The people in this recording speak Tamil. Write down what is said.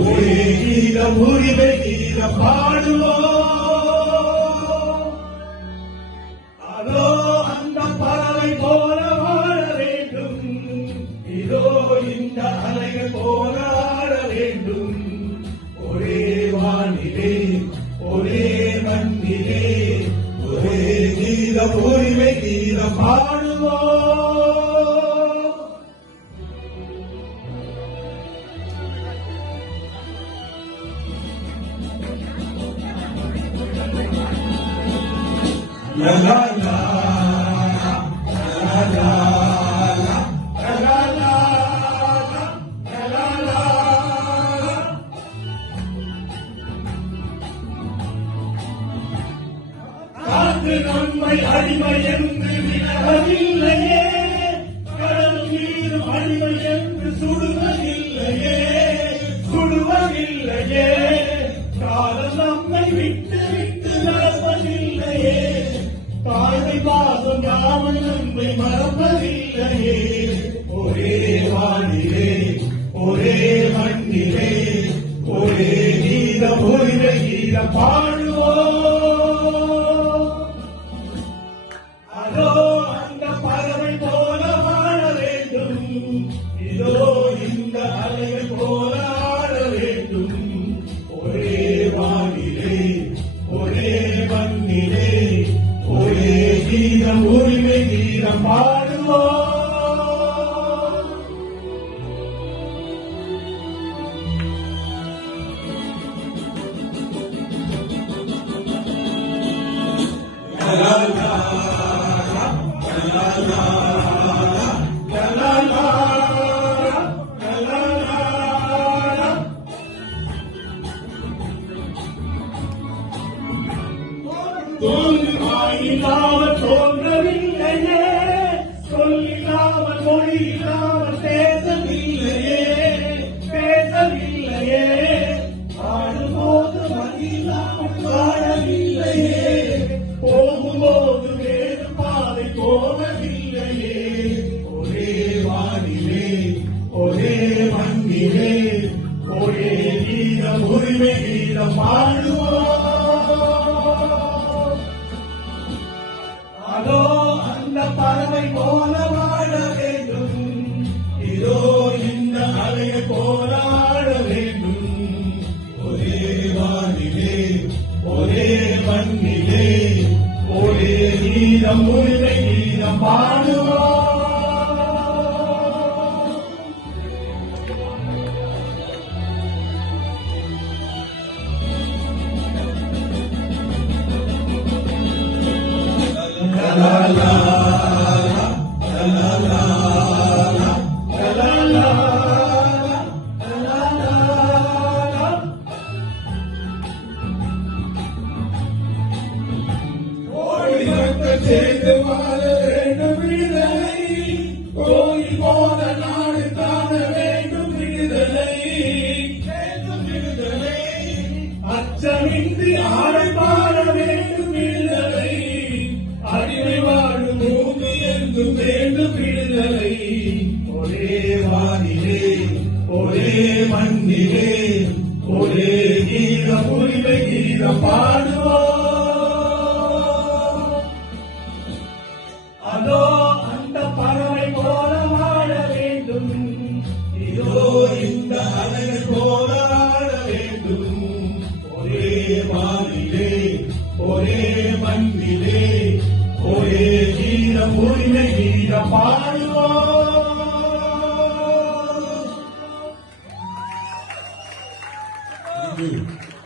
ஒரே கீதம் உரிமை கீதம் பாடுவோம். அதோ அந்த பறவை போல வாழ வேண்டும், இதோ இந்த அலைகள் போல ஆட வேண்டும். ஒரே வானிலே ஒரே மண்ணிலே ஒரே கீதம் உரிமை கீதம் பாடுவோம். La la la la la la la la la. காற்று நம்மை அடிமை என்று விலகவில்லையே, கடல் நீரும் அடிமை என்று சுடுவதில்லையே, சுடுவதில்லையே. காலம் நம்மை விட்டு விட்டு நடப்பதில்லையே, தாழ்மை பாசம் யாவும் நம்மை மறப்பதில்லையே. ஒரே வானிலே ஒரே மண்ணிலே ஒரே கீதம் உரிமை கீதம் பாடுவோம். அதோ அந்த பறவை போல வாழ வேண்டும், இதோ இந்த அலைகள் போல ஆட வேண்டும். ஒரே வானிலே ஒரே மண்ணிலே ஒரே கீதம் உரிமை கீதம் பாடுவோம். La la la la la la la. தோன்றினாமல் தோன்றவில்லையே, சொல்லில்லாமல் மொழியில்லாமல் பேசவில்லையே, பேசவில்லையே. ஆடும்போது மதியில்லாமல் வாழவில்லையே, போகும்போது வேறு பாதை போகவில்லையே. ஒரே வானிலே ஒரே மண்ணிலே ஒரே கீதம் உரிமை கீதம் பாடுவோம். அதோ அந்த பறவை போல வாழ வேண்டும், இதோ இந்த அலையை போல ஆட வேண்டும். ஒரே வானிலே ஒரே மண்ணிலே ஒரே கீதம் உரிமை கீதம் பாடுவோம். La la la la la la la la. ஓடிவந்த சேர்ந்து வாழ வேண்டும் விடுதலை, கோயில் போன நாடு காண வேண்டும் விடுதலை, வேண்டும் விடுதலை. அச்சமின்றி ஆடை பாட வேண்டும் விடுதலை, அடிமை வாழும் பூமி என்றும் வேண்டும் விடுதலை. ஒரே வானிலே ஒரே மண்ணிலே ஒரே கீதம் உரிமை கீதம் பாடுவோம். அதோ அந்த பறவை போல வாழ வேண்டும், இதோ இந்த அலைகள் போல ஆட வேண்டும். ஒரே வானிலே ஒரே மண்ணிலே ஒரே கீதம் உரிமை கீதம் பாடுவோம். Thank you.